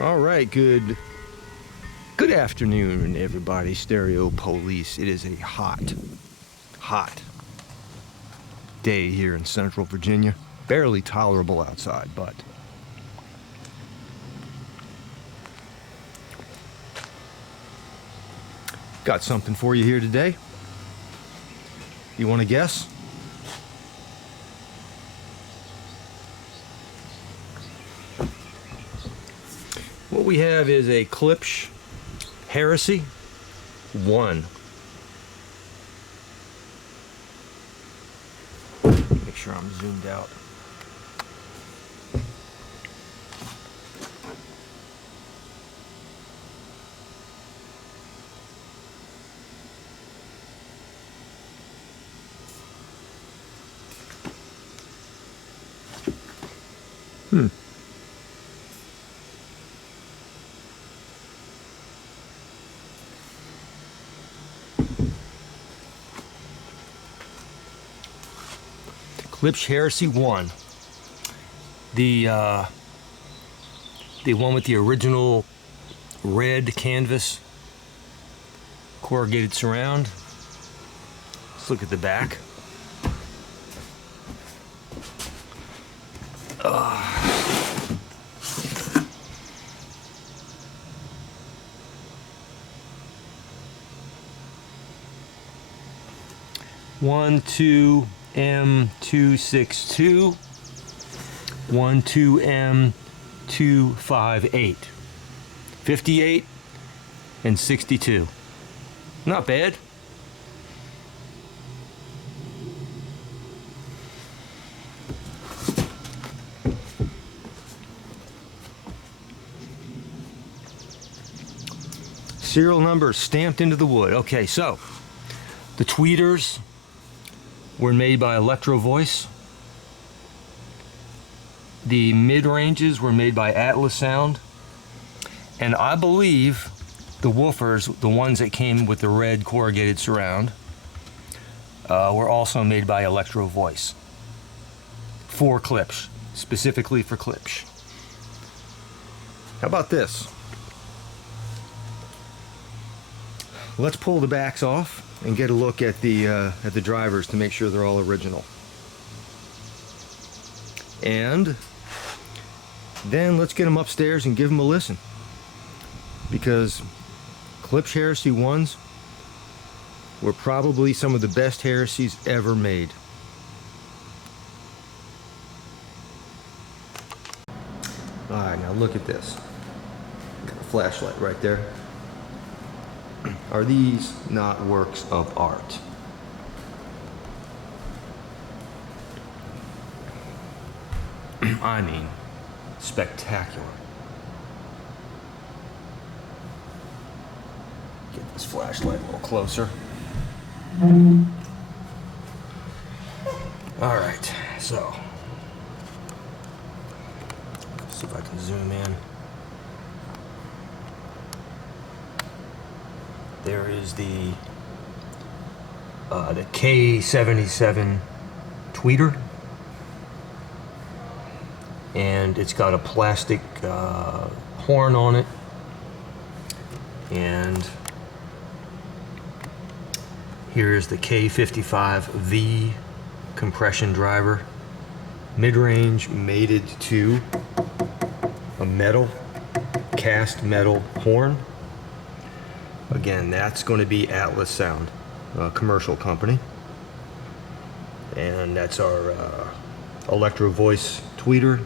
All right, good afternoon, everybody. Stereo Police. It is a hot day here in Central Virginia. Barely tolerable outside, but got something for you here today. You want to guess? What we have is a Klipsch Heresy 1. Make sure I'm zoomed out. Klipsch Heresy 1. The one with the original red canvas corrugated surround. Let's look at the back. One, two, M262, 12M258, 58 and 62. Not bad. Serial number stamped into the wood. Okay, so the tweeters were made by Electro Voice. The mid-ranges were made by Atlas Sound. And I believe the woofers, the ones that came with the red corrugated surround, were also made by Electro Voice. For Klipsch, specifically for Klipsch. How about this? Let's pull the backs off and get a look at the drivers to make sure they're all original. And then let's get them upstairs and give them a listen. Because Klipsch Heresy 1s were probably some of the best Heresies ever made. Alright, now look at this. Got a flashlight right there. Are these not works of art? I mean, spectacular. Get this flashlight a little closer. Alright, so see if I can zoom in. There is the K77 tweeter, and it's got a plastic horn on it, and here is the K55V compression driver, mid-range mated to a cast metal horn. Again, that's going to be Atlas Sound, a commercial company. And that's our Electro Voice tweeter.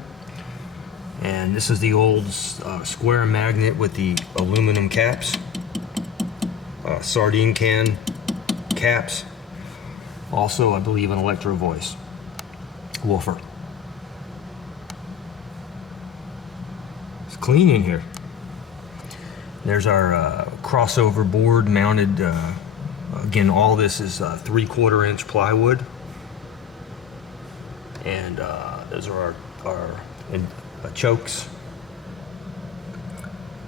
And this is the old square magnet with the aluminum caps. Sardine can caps. Also, I believe, an Electro Voice woofer. It's clean in here. There's our crossover board mounted. Again, all this is 3/4 inch plywood. And those are our chokes,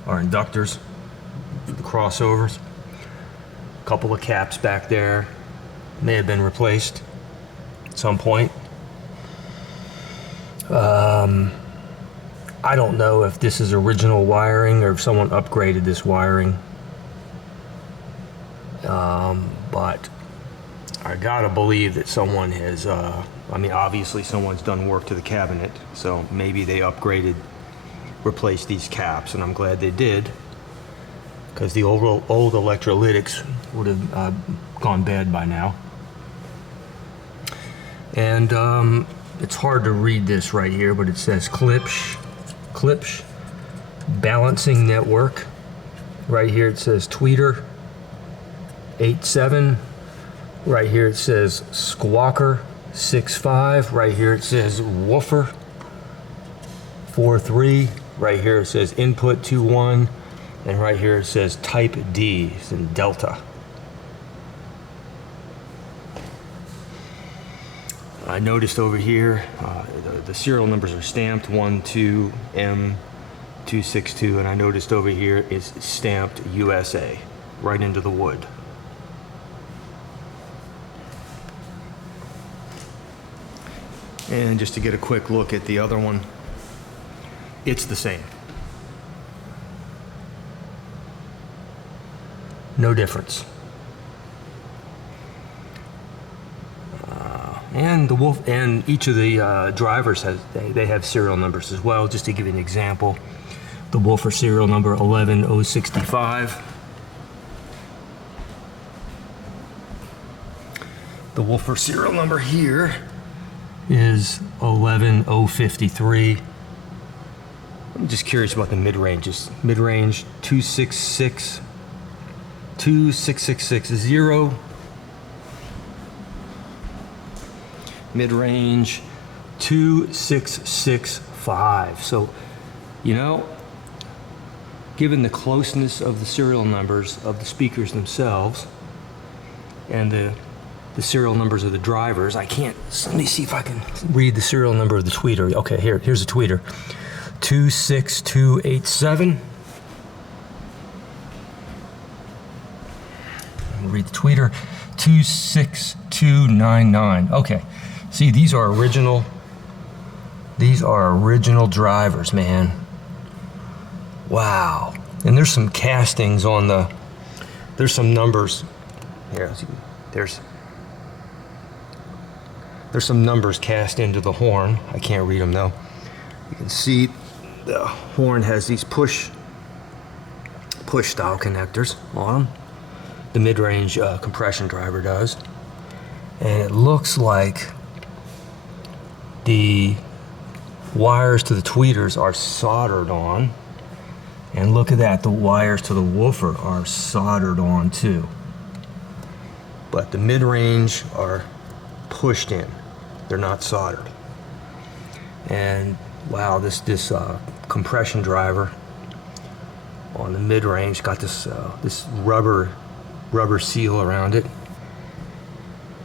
our inductors for the crossovers. A couple of caps back there may have been replaced at some point. I don't know if this is original wiring or if someone upgraded this wiring. But I gotta believe that someone has, I mean, obviously someone's done work to the cabinet, so maybe they upgraded, replaced these caps, and I'm glad they did, because the old electrolytics would have gone bad by now. And it's hard to read this right here, but it says Klipsch balancing network. Right here it says tweeter 87. Right here it says squawker 65. Right here it says woofer 43. Right here it says input 21. And right here it says type D, it's in delta. I noticed over here the serial numbers are stamped 12M262, and I noticed over here it's stamped USA right into the wood. And just to get a quick look at the other one, it's the same. No difference. And the wolf, and each of the drivers has they have serial numbers as well. Just to give you an example, the woofer serial number 11065. The woofer serial number here is 11053. I'm just curious about the mid-ranges. Mid-range 26660. Mid-range 2665. So, you know, given the closeness of the serial numbers of the speakers themselves and the serial numbers of the drivers, I can't, let me see if I can read the serial number of the tweeter. Okay, here's the tweeter. 26287. I'll read the tweeter. 26299. Okay. See, these are original drivers, man. Wow. And there's some castings on there's some numbers. Here, there's some numbers cast into the horn. I can't read them though. You can see the horn has these push style connectors on them. The mid-range compression driver does. And it looks like the wires to the tweeters are soldered on. And look at that, the wires to the woofer are soldered on too. But the mid-range are pushed in. They're not soldered. And wow, this compression driver on the mid-range got this rubber seal around it.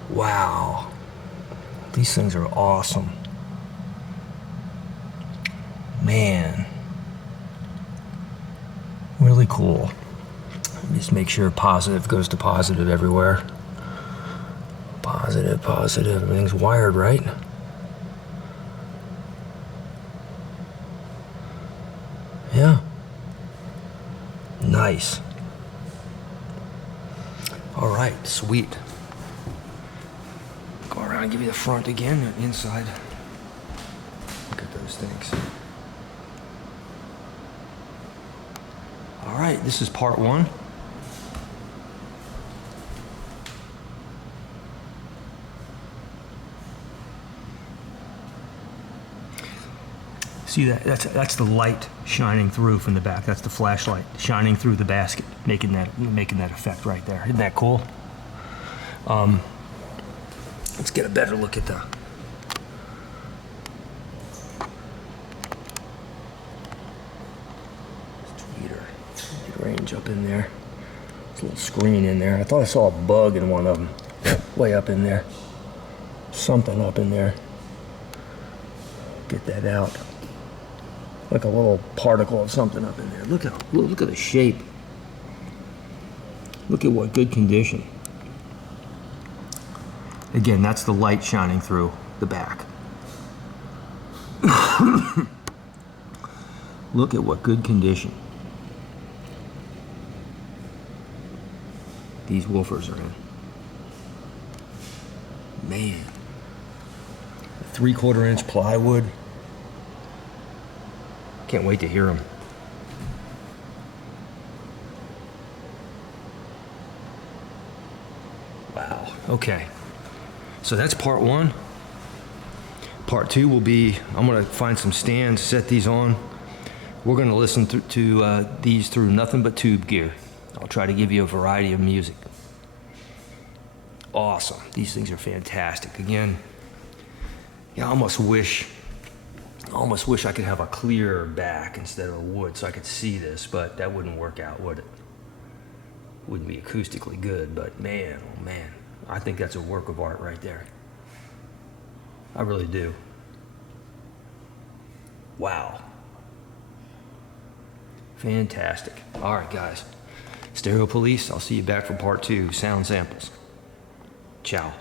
Wow, these things are awesome, man. Really cool. Just make sure positive goes to positive everywhere. Positive, everything's wired right. Yeah. Nice. All right, sweet. Go around and give you the front again and inside. Look at those things. All right, this is part one. See that? That's the light shining through from the back. That's the flashlight shining through the basket, making that effect right there. Isn't that cool? Let's get a better look at the tweeter. Range up in there. There's a little screen in there. I thought I saw a bug in one of them. Way up in there. Something up in there. Get that out. Like a little particle of something up in there. Look at the shape. Look at what good condition. Again, that's the light shining through the back. Look at what good condition these woofers are in. Man. 3/4 inch plywood. Can't wait to hear them. Wow. Okay. So that's part one. Part two will be, I'm going to find some stands, set these on. We're going to listen to these through nothing but tube gear. I'll try to give you a variety of music. Awesome. These things are fantastic. Again, yeah, I almost wish I could have a clear back instead of a wood so I could see this, but that wouldn't work out, would it? Wouldn't be acoustically good, but man, oh man, I think that's a work of art right there. I really do. Wow. Fantastic. All right, guys. Stereo Police, I'll see you back for part two, sound samples. Ciao.